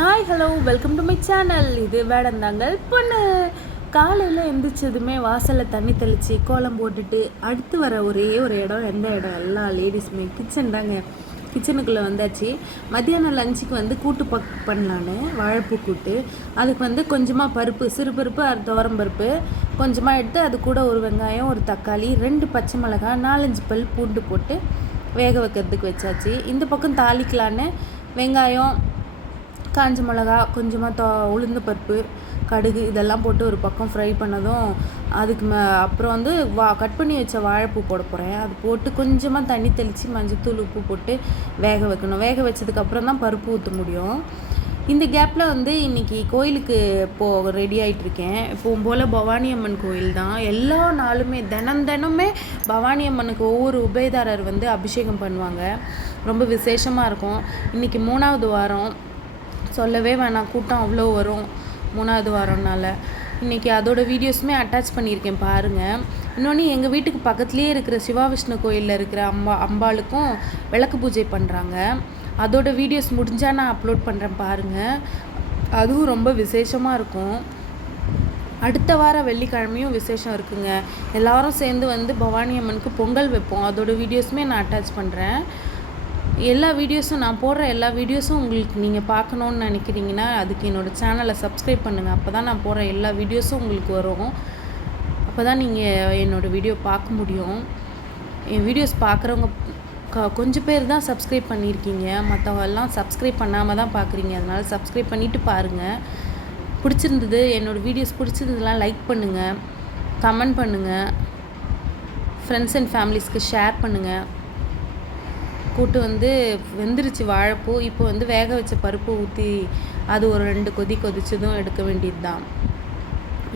Hi hello welcome to my channel. இது வேடந்தாங்கல் பொண்ணு. காலையில் எந்திரிச்சதுமே வாசலில் தண்ணி தெளித்து கோலம் போட்டுட்டு அடுத்து வர ஒரே ஒரு இடம் எந்த இடம் எல்லா லேடிஸுமே கிச்சன் தாங்க. கிச்சனுக்குள்ளே வந்தாச்சு. மத்தியானம் லஞ்சுக்கு வந்து கூட்டு பண்ணலான்னு வாழைப்பூ கூட்டு. அதுக்கு வந்து கொஞ்சமாக பருப்பு, சிறு பருப்பு, துவரம் பருப்பு கொஞ்சமாக எடுத்து அது கூட ஒரு வெங்காயம், ஒரு தக்காளி, 2 பச்சை மிளகாய், 4-5 பல் பூண்டு போட்டு வேக வைக்கிறதுக்கு வச்சாச்சு. இந்த பக்கம் தாளிக்கலான்னு வெங்காயம், காஞ்ச மிளகா, கொஞ்சமாக உளுந்து பருப்பு, கடுகு இதெல்லாம் போட்டு ஒரு பக்கம் ஃப்ரை பண்ணதும் அதுக்கு அப்புறம் வந்து கட் பண்ணி வச்ச வாழைப்பூ போட போகிறேன். அது போட்டு கொஞ்சமாக தண்ணி தெளித்து மஞ்சத்தூள் உப்பு போட்டு வேக வைக்கணும். வேக வச்சதுக்கப்புறம் தான் பருப்பு ஊற்ற முடியும். இந்த கேப்பில் வந்து இன்றைக்கி கோயிலுக்கு ரெடி ஆகிட்டுருக்கேன். இப்போவும் போல் பவானி அம்மன் கோயில் தான். எல்லா நாளுமே தினமே பவானி அம்மனுக்கு ஒவ்வொரு உபயதாரர் வந்து அபிஷேகம் பண்ணுவாங்க. ரொம்ப விசேஷமாக இருக்கும். இன்றைக்கி 3வது வாரம், சொல்லவே வேணாம், கூட்டம் அவ்வளோ வரும் 3வது வாரம்னால. இன்றைக்கி அதோட வீடியோஸுமே அட்டாச் பண்ணியிருக்கேன் பாருங்கள். இன்னொன்று எங்கள் வீட்டுக்கு பக்கத்துலேயே இருக்கிற சிவா விஷ்ணு கோயிலில் இருக்கிற அம்பாளுக்கும் விளக்கு பூஜை பண்ணுறாங்க. அதோட வீடியோஸ் முடிஞ்சால் நான் அப்லோட் பண்ணுறேன் பாருங்கள். அதுவும் ரொம்ப விசேஷமாக இருக்கும். அடுத்த வாரம் வெள்ளிக்கிழமையும் விசேஷம் இருக்குங்க. எல்லோரும் சேர்ந்து வந்து பவானி அம்மனுக்கு பொங்கல் வைப்போம். அதோட வீடியோஸுமே நான் அட்டாச் பண்ணுறேன். எல்லா வீடியோஸும் நான் போடுற எல்லா வீடியோஸும் உங்களுக்கு நீங்கள் பார்க்கணுன்னு நினைக்கிறீங்கன்னா அதுக்கு என்னோடய சேனலை சப்ஸ்கிரைப் பண்ணுங்கள். அப்போ தான் நான் போடுற எல்லா வீடியோஸும் உங்களுக்கு வரும். அப்போ தான் நீங்கள் என்னோடய வீடியோ பார்க்க முடியும். என் வீடியோஸ் பார்க்குறவங்க கொஞ்சம் பேர் தான் சப்ஸ்கிரைப் பண்ணியிருக்கீங்க. மற்றவங்கெல்லாம் சப்ஸ்கிரைப் பண்ணாமல் தான் பார்க்குறீங்க. அதனால் சப்ஸ்கிரைப் பண்ணிவிட்டு பாருங்கள். பிடிச்சிருந்தது, என்னோடய வீடியோஸ் பிடிச்சிருந்ததுலாம் லைக் பண்ணுங்கள், கமெண்ட் பண்ணுங்கள், ஃப்ரெண்ட்ஸ் அண்ட் ஃபேமிலிஸ்க்கு ஷேர் பண்ணுங்கள். கூட்டு வந்து வெந்துருச்சு வாழைப்பூ. இப்போ வந்து வேக வச்ச பருப்பு ஊற்றி அது ஒரு 2 கொதி கொதிச்சதும் எடுக்க வேண்டியது தான்.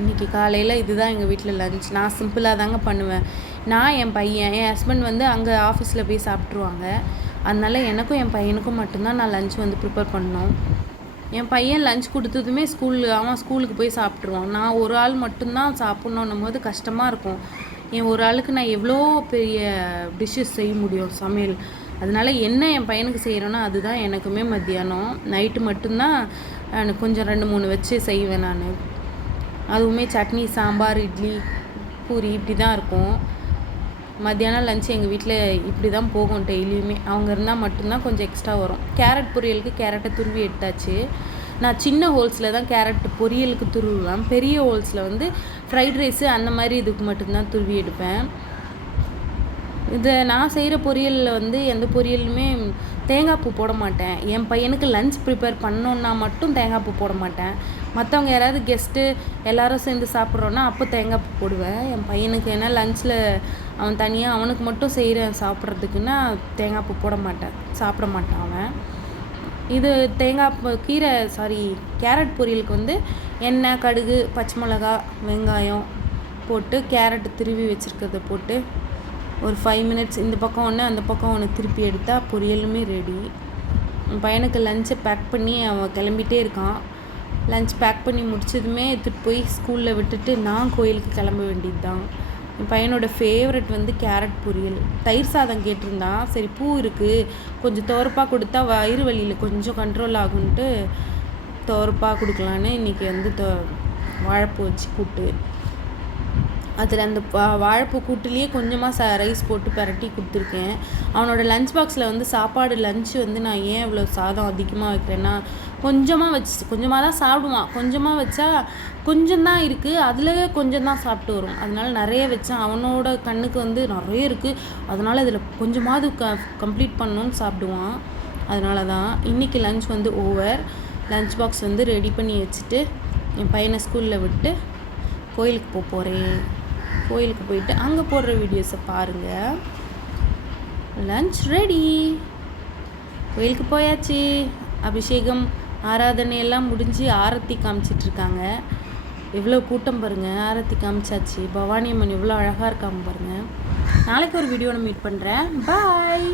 இன்றைக்கி காலையில் இதுதான் எங்கள் வீட்டில் லஞ்ச். நான் சிம்பிளாக தாங்க பண்ணுவேன். நான், என் பையன், என் ஹஸ்பண்ட் வந்து அங்கே ஆஃபீஸில் போய் சாப்பிட்ருவாங்க. அதனால் எனக்கும் என் பையனுக்கும் மட்டும்தான் நான் லஞ்ச் வந்து ப்ரிப்பேர் பண்ணணும். என் பையன் லஞ்ச் கொடுத்ததுமே அவன் ஸ்கூலுக்கு போய் சாப்பிட்ருவான். நான் ஒரு ஆள் மட்டும்தான் சாப்பிட்ணுன்னும் போது கஷ்டமாக இருக்கும். என் ஒரு ஆளுக்கு நான் எவ்வளோ பெரிய டிஷ்ஷஸ் செய்ய முடியும் சமையல். அதனால் என்ன என் பையனுக்கு செய்கிறேன்னா அதுதான் எனக்குமே மத்தியானம். நைட்டு மட்டும்தான் எனக்கு கொஞ்சம் 2-3 வச்சு செய்வேன் நான். அதுவுமே சட்னி, சாம்பார், இட்லி, பூரி இப்படி தான் இருக்கும். மத்தியானம் லஞ்ச் எங்கள் வீட்டில் இப்படி தான் போகும் டெய்லியுமே. அவங்க இருந்தால் மட்டும்தான் கொஞ்சம் எக்ஸ்ட்ரா வரும். கேரட் பொரியலுக்கு கேரட்டை துருவி எடுத்தாச்சு. நான் சின்ன ஹோல்ஸில் தான் கேரட் பொரியலுக்கு துருவுவேன். பெரிய ஹோல்ஸில் வந்து ஃப்ரைட் ரைஸு அந்த மாதிரி இதுக்கு மட்டும்தான் துருவி எடுப்பேன். இதை நான் செய்கிற பொரியலில் வந்து எந்த பொரியலுமே தேங்காய் பூ போட மாட்டேன். என் பையனுக்கு லஞ்ச் ப்ரிப்பேர் பண்ணோன்னா மட்டும் தேங்காய் பூ போட மாட்டேன். மற்றவங்க யாராவது கெஸ்ட்டு எல்லோரும் சேர்ந்து சாப்பிட்றோன்னா அப்போ தேங்காய் பூ போடுவேன். என் பையனுக்கு ஏன்னா லஞ்சில் அவன் தனியாக அவனுக்கு மட்டும் செய்கிறேன் சாப்பிட்றதுக்குன்னா தேங்காய் பூ போட மாட்டேன், சாப்பிட மாட்டான் அவன். இது கேரட் பொரியலுக்கு வந்து எண்ணெய், கடுகு, பச்சை மிளகா, வெங்காயம் போட்டு கேரட் திருவி வச்சுருக்கிறத போட்டு ஒரு 5 மினிட்ஸ் இந்த பக்கம் ஒன்று அந்த பக்கம் ஒன்று திருப்பி எடுத்தால் பொரியலுமே ரெடி. என் பையனுக்கு லஞ்சை பேக் பண்ணி அவன் கிளம்பிட்டே இருக்கான். லஞ்ச் பேக் பண்ணி முடிச்சதுமே எடுத்துகிட்டு போய் ஸ்கூலில் விட்டுட்டு நான் கோயிலுக்கு கிளம்ப வேண்டியது தான். என் பையனோட ஃபேவரட் வந்து கேரட் பொரியல். தயிர் சாதம் கேட்டிருந்தான். சரி பூ இருக்குது, கொஞ்சம் துவரப்பாக கொடுத்தா வயிறு வலியில் கொஞ்சம் கண்ட்ரோல் ஆகுன்ட்டு துவரப்பாக கொடுக்கலான்னு இன்றைக்கி வந்து வாழைப்பூ வச்சு கூட்டு. அதில் அந்த வாழைப்பூ கூட்டுலேயே கொஞ்சமாக ரைஸ் போட்டு பரட்டி கொடுத்துருக்கேன். அவனோட லஞ்ச் பாக்ஸில் வந்து சாப்பாடு லஞ்சு வந்து நான் ஏன் இவ்வளோ சாதம் அதிகமாக வைக்கிறேன்னா கொஞ்சமாக தான் சாப்பிடுவான். கொஞ்சமாக வச்சா கொஞ்சம் தான் இருக்குது, அதில் கொஞ்சம் தான் சாப்பிட்டு வரும். அதனால நிறைய வச்சேன். அவனோட கண்ணுக்கு வந்து நிறைய இருக்குது, அதனால் இதில் கொஞ்சமாவது கம்ப்ளீட் பண்ணணுன்னு சாப்பிடுவான். அதனால தான் இன்றைக்கி லஞ்ச் வந்து ஓவர். லஞ்ச் பாக்ஸ் வந்து ரெடி பண்ணி வச்சுட்டு என் பையனை ஸ்கூலில் விட்டு கோயிலுக்கு போகிறேன். கோயிலுக்கு போயிட்டு அங்கே போடுற வீடியோஸை பாருங்கள். Lunch ready. கோயிலுக்கு போயாச்சு. அபிஷேகம், ஆராதனை எல்லாம் முடிஞ்சு ஆரத்தி காமிச்சிட்ருக்காங்க. எவ்வளோ கூட்டம் பாருங்கள். ஆரத்தி காமிச்சாச்சு. பவானி அம்மன் எவ்வளோ அழகாக இருக்காங்க பாருங்கள். நாளைக்கு ஒரு வீடியோவில் மீட் பண்ணுறேன். பாய்.